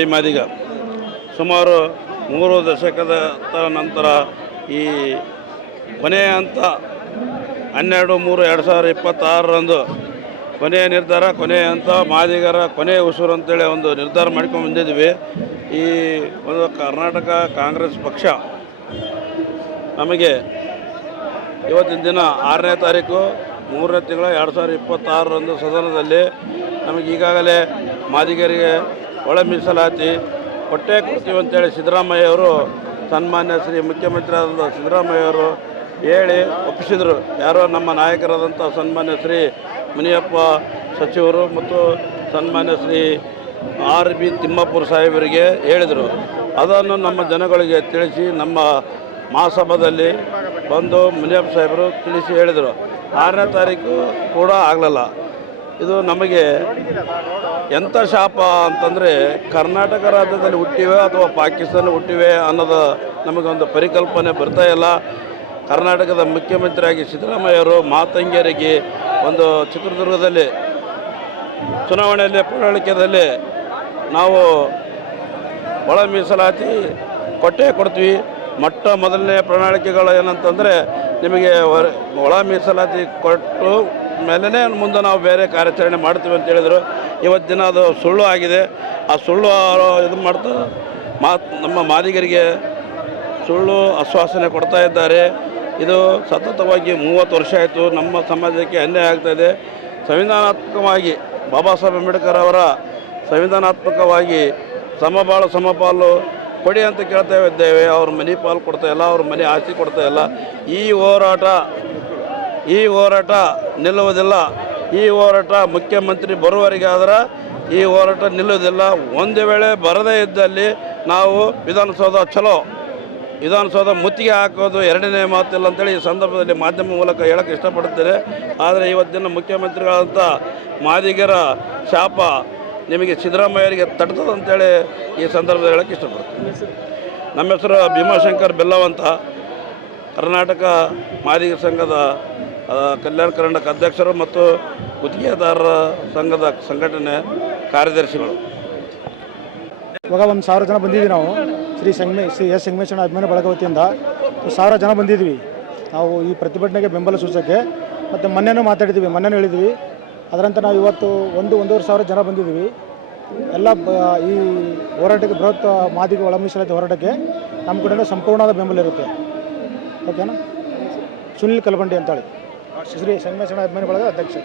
ಜೈ ಮಾದಿಗ. ಸುಮಾರು 3 ದಶಕದ ನಂತರ ಈ ಕೊನೆಯ ಹಂತ 12/3/2026 ಕೊನೆಯ ನಿರ್ಧಾರ, ಕೊನೆಯ ಹಂತ, ಮಾದಿಗರ ಕೊನೆಯ ಉಸಿರು ಅಂತೇಳಿ ಒಂದು ನಿರ್ಧಾರ ಮಾಡ್ಕೊಂಡು ಬಂದಿದ್ವಿ. ಈ ಒಂದು ಕರ್ನಾಟಕ ಕಾಂಗ್ರೆಸ್ ಪಕ್ಷ ನಮಗೆ ಇವತ್ತಿನ ದಿನ 6ನೇ ತಾರೀಕು 3ನೇ ತಿಂಗಳ 2026 ಸದನದಲ್ಲಿ ನಮಗೆ ಈಗಾಗಲೇ ಮಾದಿಗರಿಗೆ ಒಳ ಮೀಸಲಾತಿ ಕೊಟ್ಟೇ ಕೊಡ್ತೀವಿ ಅಂತೇಳಿ ಸಿದ್ದರಾಮಯ್ಯವರು, ಸನ್ಮಾನ್ಯ ಶ್ರೀ ಮುಖ್ಯಮಂತ್ರಿ ಆದ ಸಿದ್ದರಾಮಯ್ಯವರು ಹೇಳಿ ಒಪ್ಪಿಸಿದರು. ಯಾರೋ ನಮ್ಮ ನಾಯಕರಾದಂಥ ಸನ್ಮಾನ್ಯ ಶ್ರೀ ಮುನಿಯಪ್ಪ ಸಚಿವರು ಮತ್ತು ಸನ್ಮಾನ್ಯ ಶ್ರೀ RB ತಿಮ್ಮಾಪುರ ಸಾಹೇಬರಿಗೆ ಹೇಳಿದರು. ಅದನ್ನು ನಮ್ಮ ಜನಗಳಿಗೆ ತಿಳಿಸಿ ನಮ್ಮ ಮಹಾಸಭಾದಲ್ಲಿ ಬಂದು ಮುನಿಯಪ್ಪ ಸಾಹೇಬರು ತಿಳಿಸಿ ಹೇಳಿದರು. 6ನೇ ತಾರೀಕು ಕೂಡ ಆಗಲಿಲ್ಲ. ಇದು ನಮಗೆ ಎಂಥ ಶಾಪ ಅಂತಂದರೆ, ಕರ್ನಾಟಕ ರಾಜ್ಯದಲ್ಲಿ ಹುಟ್ಟಿವೆ ಅಥವಾ ಪಾಕಿಸ್ತಾನ ಹುಟ್ಟಿವೆ ಅನ್ನೋದು ನಮಗೊಂದು ಪರಿಕಲ್ಪನೆ ಬರ್ತಾ ಇಲ್ಲ. ಕರ್ನಾಟಕದ ಮುಖ್ಯಮಂತ್ರಿಯಾಗಿ ಸಿದ್ದರಾಮಯ್ಯವರು ಮಾತಂಗಿಯರಿಗೆ ಒಂದು ಚಿತ್ರದುರ್ಗದಲ್ಲಿ ಚುನಾವಣೆಯಲ್ಲಿ ಪ್ರಣಾಳಿಕೆಯಲ್ಲಿ ನಾವು ಒಳ ಮೀಸಲಾತಿ ಕೊಟ್ಟೇ ಕೊಡ್ತೀವಿ. ಮೊದಲನೇ ಪ್ರಣಾಳಿಕೆಗಳು ಏನಂತಂದರೆ, ನಿಮಗೆ ಒಳ ಮೀಸಲಾತಿ ಕೊಟ್ಟು ಮೇಲೇ ಮುಂದೆ ನಾವು ಬೇರೆ ಕಾರ್ಯಾಚರಣೆ ಮಾಡ್ತೀವಿ ಅಂತ ಹೇಳಿದರು. ಇವತ್ತಿನ ಅದು ಸುಳ್ಳು ಆಗಿದೆ. ಆ ಸುಳ್ಳು ಇದು ಮಾಡ್ತಾ ನಮ್ಮ ಮಾದಿಗರಿಗೆ ಸುಳ್ಳು ಆಶ್ವಾಸನೆ ಕೊಡ್ತಾ ಇದ್ದಾರೆ. ಇದು ಸತತವಾಗಿ 30 ವರ್ಷ ಆಯಿತು. ನಮ್ಮ ಸಮಾಜಕ್ಕೆ ಅನ್ಯಾಯ ಆಗ್ತಾಯಿದೆ. ಸಂವಿಧಾನಾತ್ಮಕವಾಗಿ ಬಾಬಾ ಸಾಹೇಬ್ ಅಂಬೇಡ್ಕರ್ ಅವರ ಸಂವಿಧಾನಾತ್ಮಕವಾಗಿ ಸಮಬಾಳು ಸಮಪಾಲು ಕೊಡಿ ಅಂತ ಕೇಳ್ತಾ ಇದ್ದೇವೆ. ಅವ್ರ ಮನೆ ಪಾಲು ಕೊಡ್ತಾ ಇಲ್ಲ, ಅವ್ರ ಮನೆ ಆಸ್ತಿ ಕೊಡ್ತಾ ಇಲ್ಲ. ಈ ಹೋರಾಟ ನಿಲ್ಲುವುದಿಲ್ಲ. ಈ ಹೋರಾಟ ಮುಖ್ಯಮಂತ್ರಿ ಬರುವವರೆಗೆ ಆದ್ರೆ ಈ ಹೋರಾಟ ನಿಲ್ಲುವುದಿಲ್ಲ. ಒಂದು ವೇಳೆ ಬರದೇ ಇದ್ದಲ್ಲಿ ನಾವು ವಿಧಾನಸೌಧ ಮುತ್ತಿಗೆ ಹಾಕೋದು ಎರಡನೇ ಮಾತಿಲ್ಲ ಅಂತೇಳಿ ಈ ಸಂದರ್ಭದಲ್ಲಿ ಮಾಧ್ಯಮ ಮೂಲಕ ಹೇಳೋಕ್ಕೆ ಇಷ್ಟಪಡುತ್ತೇನೆ. ಆದರೆ ಇವತ್ತಿನ ಮುಖ್ಯಮಂತ್ರಿಗಳಂಥ ಮಾದಿಗರ ಶಾಪ ನಿಮಗೆ ಸಿದ್ದರಾಮಯ್ಯರಿಗೆ ತಡ್ತದೆ ಅಂತೇಳಿ ಈ ಸಂದರ್ಭದಲ್ಲಿ ಹೇಳೋಕ್ಕೆ ಇಷ್ಟಪಡ್ತೀನಿ. ನಮ್ಮ ಹೆಸರು ಭೀಮಾಶಂಕರ್ ಬೆಲ್ಲವ್ ಅಂತ, ಕರ್ನಾಟಕ ಮಾದಿಗ ಸಂಘದ ಕಲ್ಯಾಣ ಕರ್ನಾಟಕ ಅಧ್ಯಕ್ಷರು ಮತ್ತು ಗುತ್ತಿಗೆದಾರರ ಸಂಘದ ಸಂಘಟನೆ ಕಾರ್ಯದರ್ಶಿಗಳು. ಇವಾಗ 1,000 ಜನ ಬಂದಿದ್ವಿ. ನಾವು ಶ್ರೀ ಎಸ್ ಸಂಗಮೇಶ್ವರ ಅಭಿಮಾನಿ ಬಳಗ ವತಿಯಿಂದ 1,000 ಜನ ಬಂದಿದ್ವಿ ನಾವು ಈ ಪ್ರತಿಭಟನೆಗೆ ಬೆಂಬಲ ಸೂಚಕ್ಕೆ. ಮತ್ತು ಮೊನ್ನೆನೂ ಹೇಳಿದ್ವಿ. ಅದರಂತೆ ನಾವು ಇವತ್ತು 1-1.5 ಸಾವಿರ ಜನ ಬಂದಿದ್ದೀವಿ. ಎಲ್ಲ ಈ ಹೋರಾಟಕ್ಕೆ, ಬೃಹತ್ ಮಾದಿಗ ಒಳ ಮೀಸಲಾತಿ ಹೋರಾಟಕ್ಕೆ ನಮ್ಮ ಕಡೆಯಿಂದ ಸಂಪೂರ್ಣವಾದ ಬೆಂಬಲ ಇರುತ್ತೆ. ಓಕೆನಾ? ಸುನಿಲ್ ಕಲ್ಬಂಡಿ ಅಂತೇಳಿ, ಶ್ರೀ ಸಂಗಮೇಶ್ವರ ಅಭಿಮಾನಿ ಬಳಗ ಅಧ್ಯಕ್ಷ.